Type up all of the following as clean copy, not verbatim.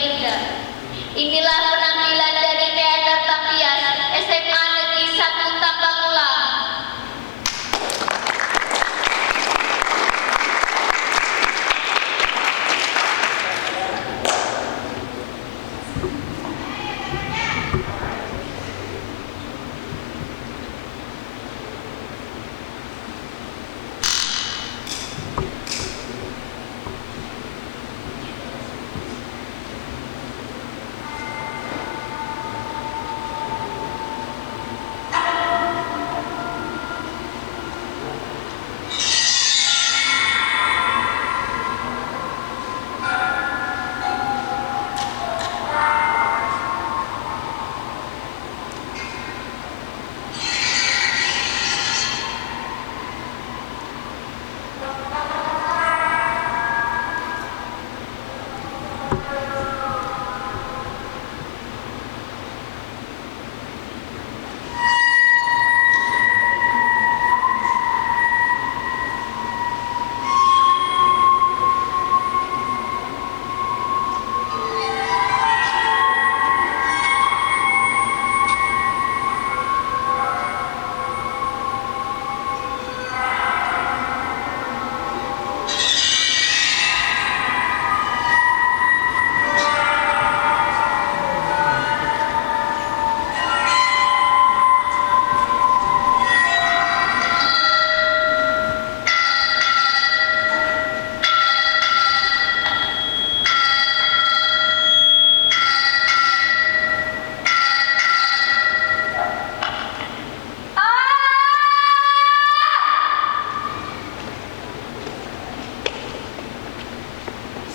Linda. Inilah penampilan dari teater Tapias SMA Negeri 1 Tapangulang.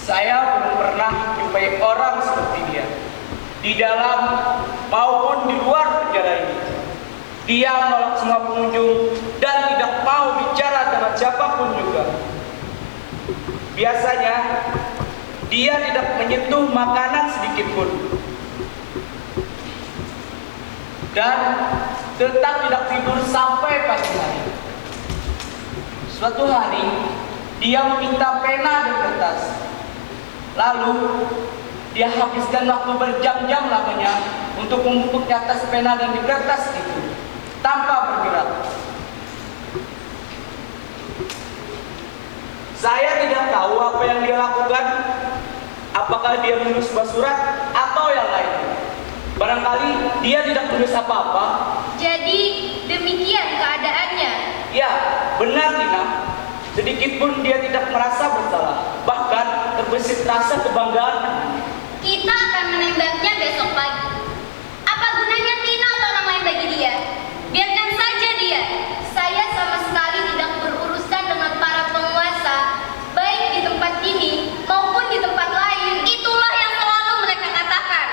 Saya belum pernah menjumpai orang seperti dia, di dalam maupun di luar penjara ini. Dia menolak semua pengunjung dan tidak mau bicara dengan siapapun juga. Biasanya, dia tidak menyentuh makanan sedikit pun. Dan tetap tidak tidur sampai pagi hari. Suatu hari, dia meminta pena dan kertas. Lalu, dia habiskan waktu berjam-jam lamanya untuk menumpuk di atas pena dan di kertas itu, tanpa bergerak. Saya tidak tahu apa yang dia lakukan, apakah dia menulis sebuah surat atau yang lain. Barangkali dia tidak menulis apa-apa. Jadi demikian keadaannya. Ya, benar Tina. Sedikit pun dia tidak merasa bersalah, bahkan terbesit rasa kebanggaan. Kita akan menembaknya besok pagi. Apa gunanya Tina atau orang lain bagi dia? Biarkan saja dia. Saya sama sekali tidak berurusan dengan para penguasa, baik di tempat ini maupun di tempat lain. Itulah yang selalu mereka katakan.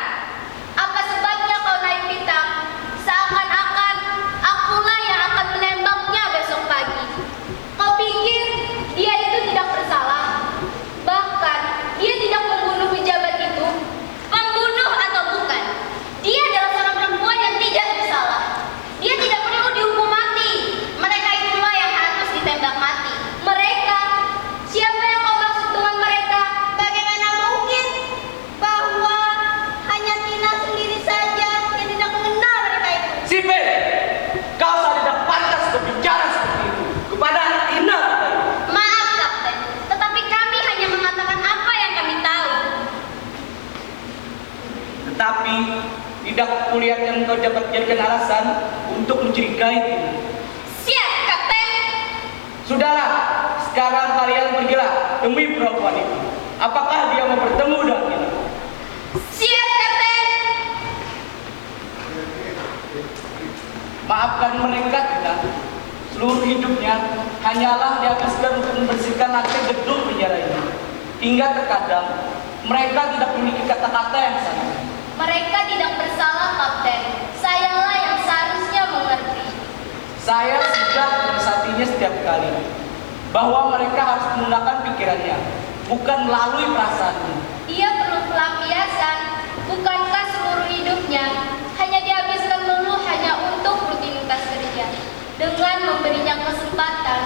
Apa sebabnya kau naik pitam? Seakan-akan akulah yang akan menembaknya besok pagi. Kau pikir dia itu tidak bersalah? Bahkan dia tidak membunuh pejabat itu. Pembunuh atau bukan, dia adalah seorang perempuan yang tidak bersalah. Dia tidak perlu dihukum mati. Mereka itulah yang harus ditembak mati. Mereka? Siapa yang kau maksud dengan mereka? Bagaimana mungkin bahwa hanya Tina sendiri saja yang tidak mengenal mereka itu? Sipil, kau tidak pantas berbicara seperti itu kepada anak Tina. Maaf, Kapten, tetapi kami hanya mengatakan apa yang kami tahu. Tetapi tidak kulihat yang kau dapat jadikan alasan untuk mencurigai Tina. Siap, Kapten. Sudahlah, sekarang kalian pergilah temui perempuan itu. Apakah dia mau bertemu dengan Tina? Siap, Kapten. Maafkan mereka Tina. Seluruh hidupnya hanyalah dihabiskan untuk membersihkan lantai gedung penjara ini. Hingga terkadang mereka tidak memiliki kata-kata yang sama. Mereka tidak bersalah, Kapten. Sayalah yang seharusnya mengerti. Saya sudah menasihatinya setiap kali bahwa mereka harus menggunakan pikirannya, bukan melalui perasaannya. Dia perlu pelampiasan. Bukankah seluruh hidupnya hanya dihabiskan melulu hanya untuk rutinitas kerja? Dengan memberinya kesempatan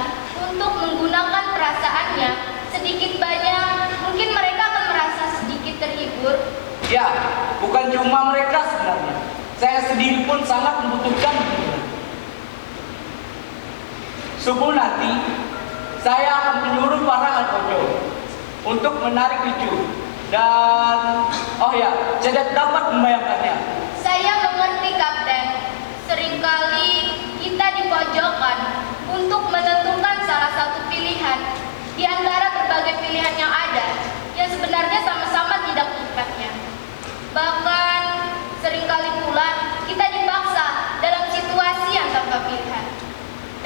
untuk menggunakan perasaannya sedikit banyak, mungkin mereka akan merasa sedikit terhibur. Ya, bukan cuma mereka sebenarnya. Saya sendiri pun sangat membutuhkan dukungan. Subuh nanti, saya akan menyuruh para alkojo untuk menarik ricu. Dan, oh ya, saya dapat membayangkannya. Saya mengerti, Kapten. Seringkali kita dipojokkan untuk menentukan salah satu pilihan di antara berbagai pilihan yang ada, yang sebenarnya sama-sama tidak tepatnya. Bahkan, seringkali pula kita dipaksa dalam situasi yang tanpa pilihan.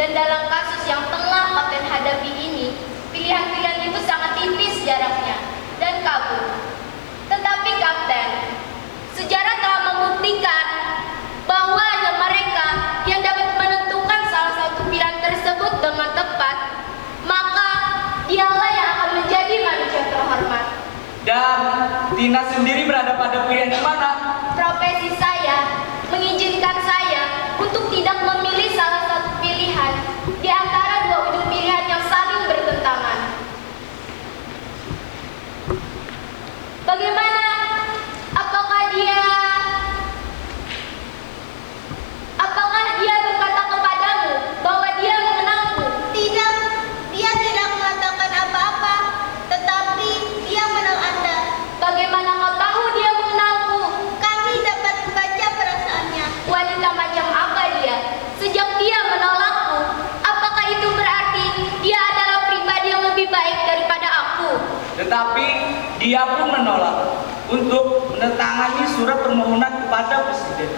Dan dalam kasus yang tengah Kapten hadapi ini, pilihan-pilihan itu sangat tipis jaraknya dan kabur. Tetapi Kapten, sejarah telah membuktikan bahwa hanya mereka yang dapat menentukan salah satu pilihan tersebut dengan tepat, maka dialah yang akan menjadi manusia terhormat. Dan Tina sendiri berada pada pilihan yang mana? Profesi saya mengizinkan saya untuk tidak memilih salah satu pilihan di antara dua ujung pilihan yang saling bertentangan. Bagaimana? Apakah dia berkata kepadamu bahwa dia mengenalku? Tidak, dia tidak mengatakan apa-apa, tetapi dia mengenal Anda. Bagaimana kau tahu dia mengenalku? Kami dapat membaca perasaannya. Wanita macam apa dia? Sejak dia menolakku, apakah itu berarti dia adalah pribadi yang lebih baik daripada aku? Tetapi dia pun menolak untuk menandatangani surat permohonan kepada presiden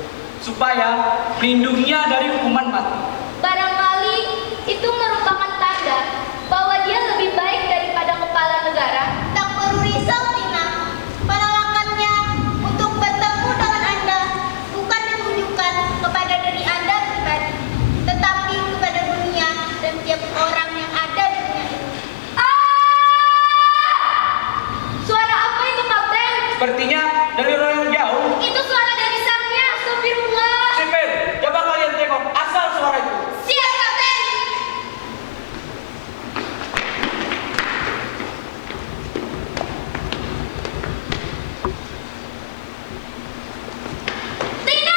supaya melindunginya dari hukuman mati. Barangkali itu merupakan tanda bahwa dia lebih baik daripada kepala negara. Tak perlu risau, Tina. Penolakannya untuk bertemu dengan Anda bukan ditujukan kepada diri Anda pribadi, tetapi kepada dunia dan tiap orang yang ada di dunia ini. Suara apa itu, Kapten? Sepertinya dari orang yang jauh. Itu suara dari sangnya, astagfirullah. Sipil, coba kalian tengok asal suara itu. Siap, Kapten. Tina!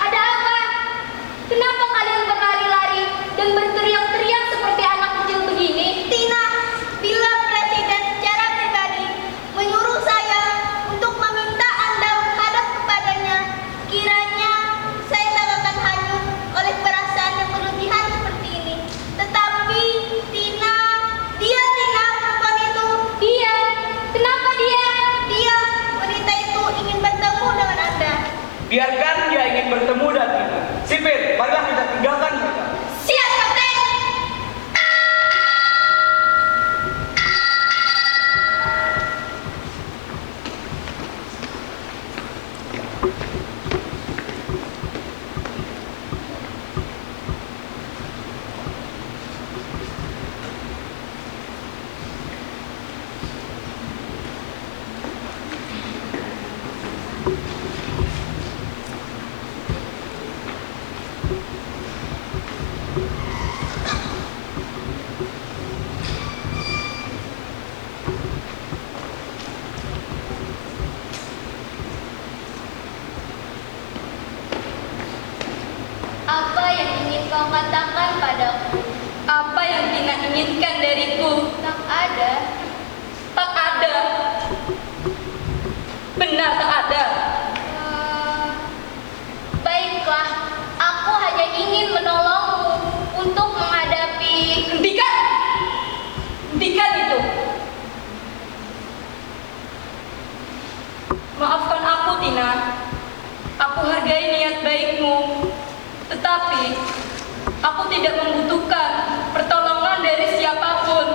Ada apa? Kenapa kalian berlari-lari dan berteriak-teriak seperti anak kecil begini? Tina, bila Presiden secara pribadi menyuruh saya untuk meminta Anda menghadap kepadanya, kiranya saya tak akan hanyut oleh perasaan yang berlebihan seperti ini. Tetapi Tina, perempuan itu, Dia? Kenapa dia? wanita itu ingin bertemu dengan Anda. Biarkan dia ingin bertemu dan Tina. Sipil, marilah kita tinggalkan mereka. Siap, Kapten. Apa yang ingin kau katakan padaku? Apa yang Tina inginkan dariku? Tak ada. Tak ada. Benar tak ada. Baiklah, aku hanya ingin menolongmu untuk menghadapi. Hentikan! Hentikan itu. Maafkan aku, Tina. Aku hargai niat baikmu. Tetapi, aku tidak membutuhkan pertolongan dari siapapun.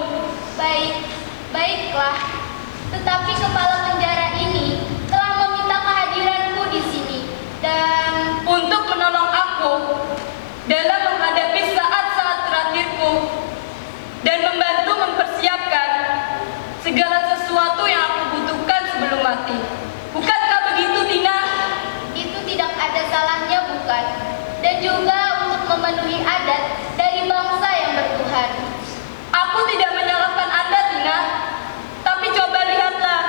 Baiklah. Tetapi kepala penjara ini telah meminta kehadiranku di sini dan Untuk menolong aku dalam menghadapi saat-saat terakhirku dan membantu mempersiapkan segala sesuatu yang aku butuhkan sebelum mati. Bukankah begitu, Tina? itu tidak ada salahnya, bukan? Dan juga untuk memenuhi adat dari bangsa yang bertuhan. Aku tidak menyalahkan Anda, Tina. Tapi coba lihatlah.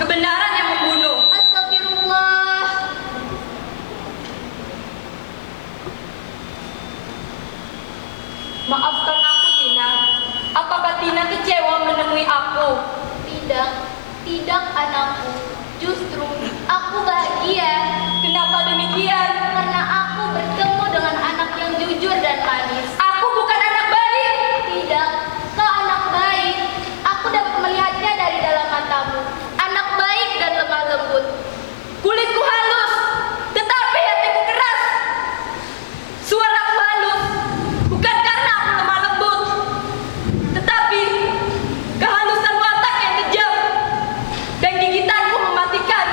kebenaran yang membunuh. Astagfirullah. Maafkan aku, Tina. Apakah Tina kecewa menemui aku? Tidak anakku. Justru aku bahagia Kenapa demikian? karena aku bertemu dengan anak yang jujur dan manis. Aku bukan anak baik. Tidak, kau anak baik. Aku dapat melihatnya dari dalam matamu. Anak baik dan lemah lembut. Kulitku halus, tetapi hatiku keras. Suaraku halus, bukan karena aku lemah lembut, tetapi kehalusan watak yang kejam dan gigitanku mematikan.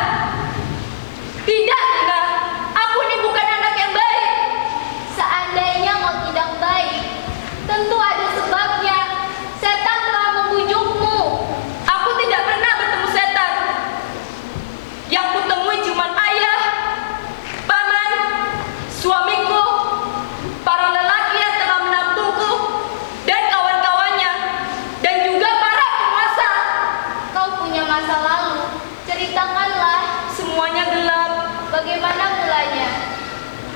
Tidak, Tina, aku ini bukan anak yang baik. Seandainya kau tidak baik, tentu ada sebabnya. Setan telah membujukmu. Aku tidak pernah bertemu setan. Yang kutemui cuma ayah, paman, suamiku, para lelaki yang telah menampungku, dan kawan-kawannya, dan juga para penguasa. Kau punya masa lalu. Ceritakanlah Semuanya gelap. bagaimana mulanya.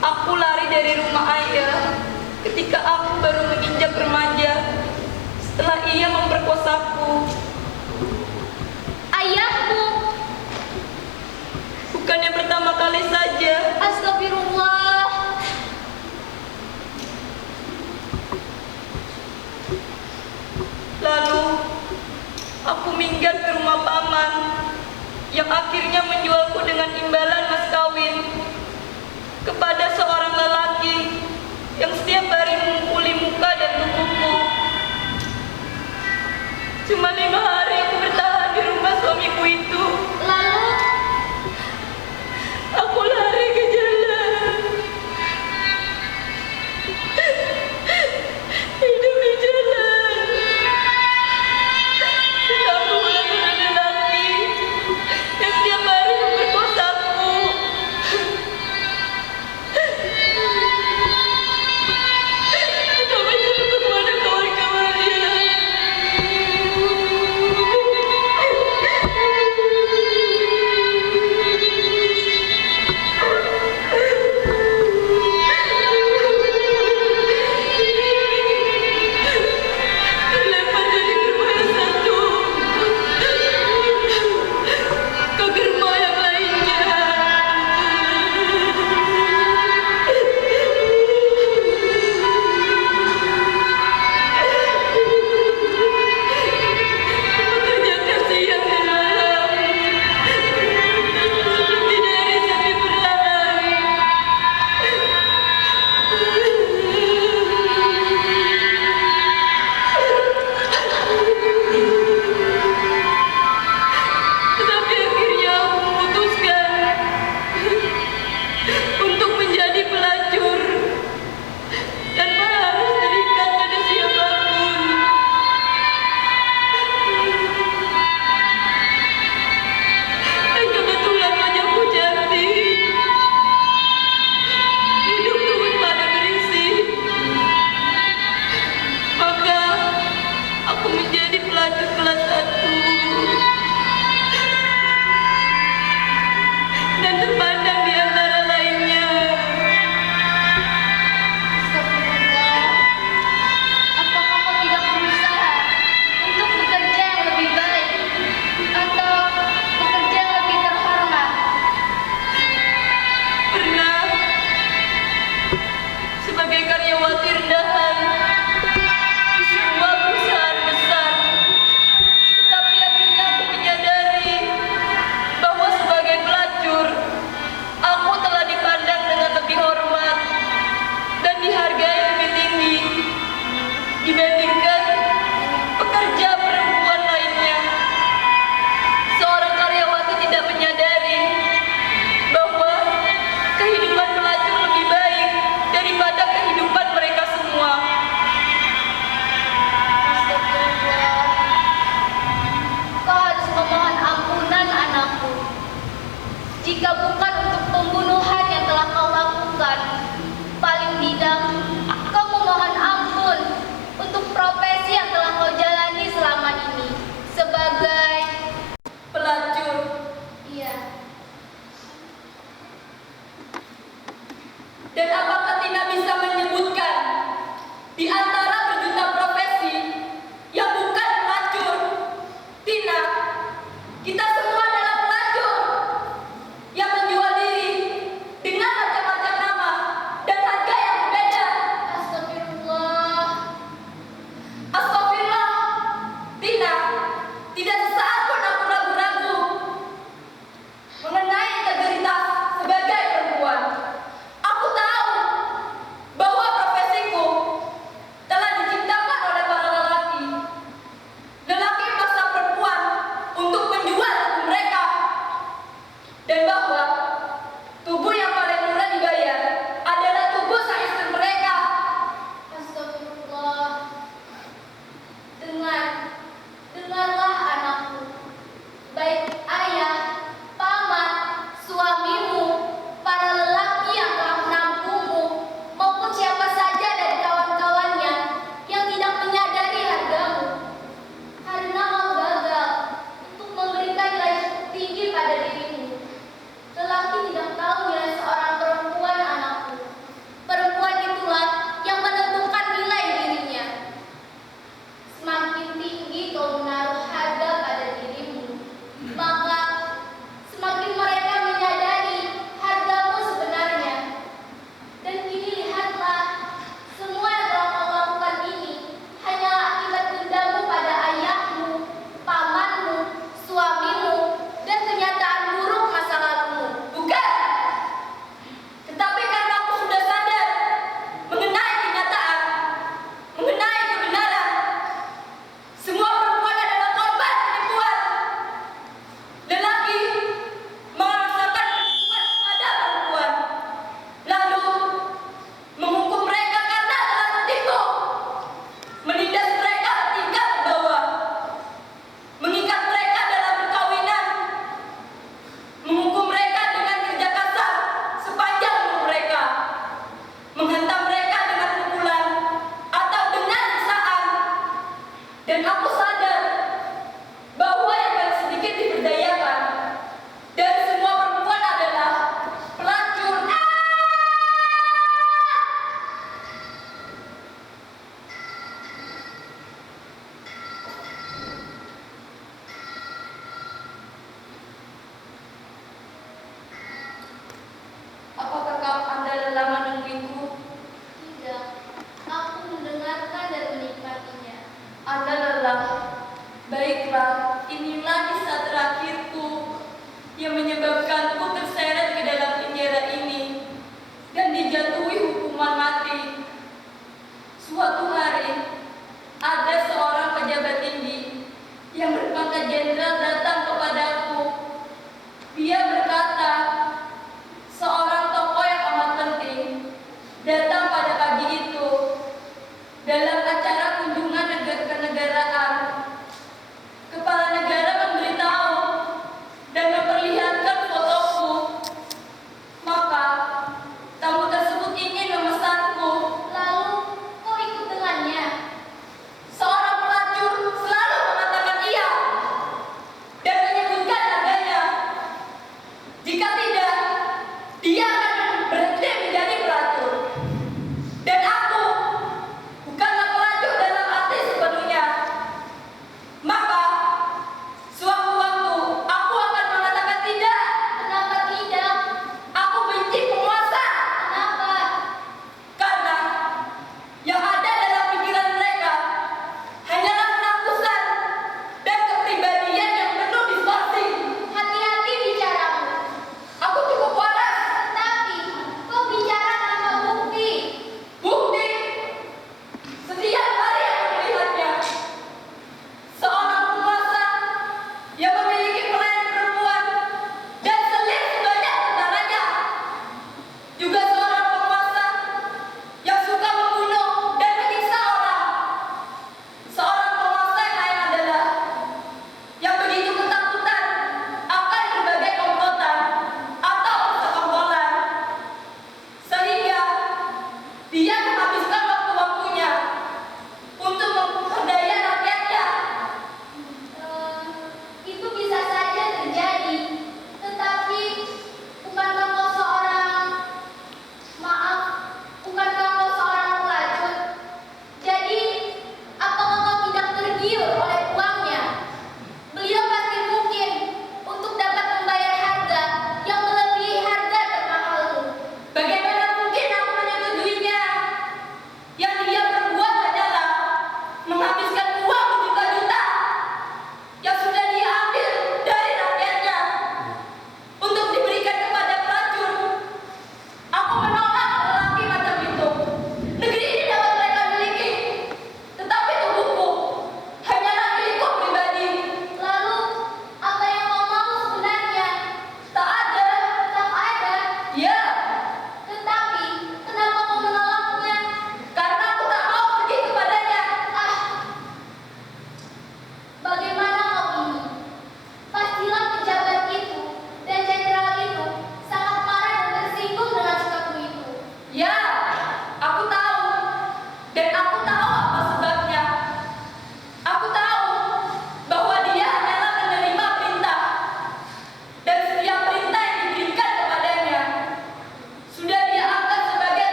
Aku lari dari rumah ayah ketika aku baru menginjak remaja setelah ia memperkosaku. Ayahmu. Bukannya pertama kali saja. Astagfirullah. Lalu aku minggat ke rumah paman yang akhirnya menjualku dengan imbalan mas kawin kepada seorang lelaki yang setiap hari memukuli muka dan tubuhku. Cuma 5 hari aku bertahan di rumah suamiku itu. Lalu Aku lari ke jalan. Hidup di jalan. Aku melakukan lelaki yang setiap hari memperkosaku. Aku menjadi kepada kawan-kawannya. Dan apakah Tina bisa menyebutkan di antara berjuta profesi yang bukan pelacur? Tina, kita semua adalah pelacur yang menjual diri dengan macam-macam nama dan harga yang berbeda. Astagfirullah. Astagfirullah, Tina, tidak sesaat pun aku ragu-ragu mengenai integritas sebagai perempuan. Aku tahu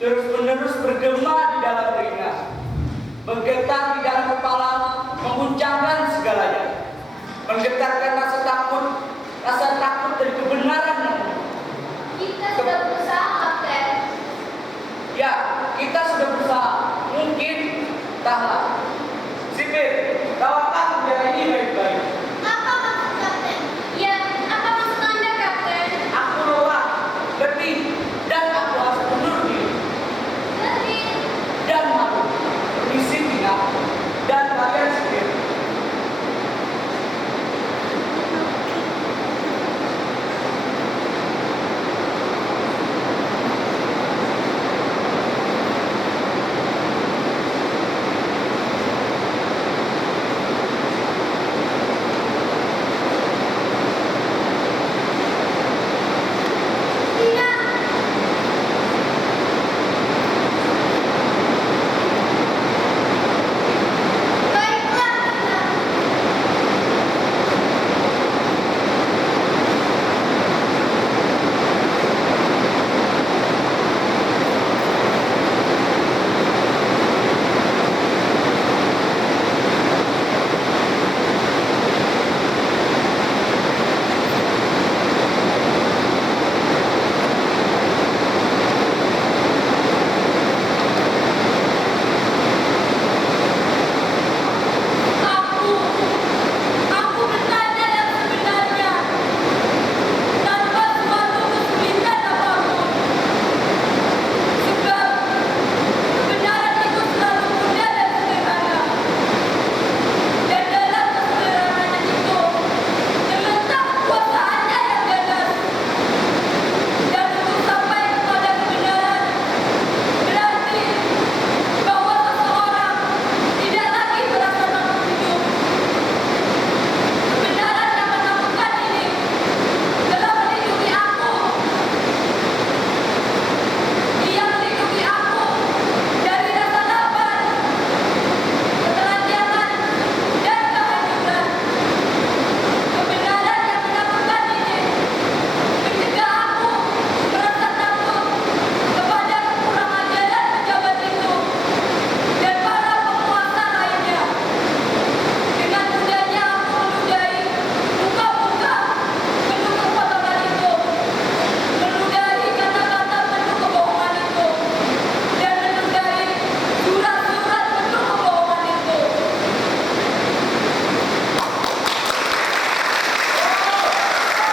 terus-menerus bergema di dalam telinga, menggetar di dalam kepala, mengguncangkan segalanya, menggetarkan rasa takut dari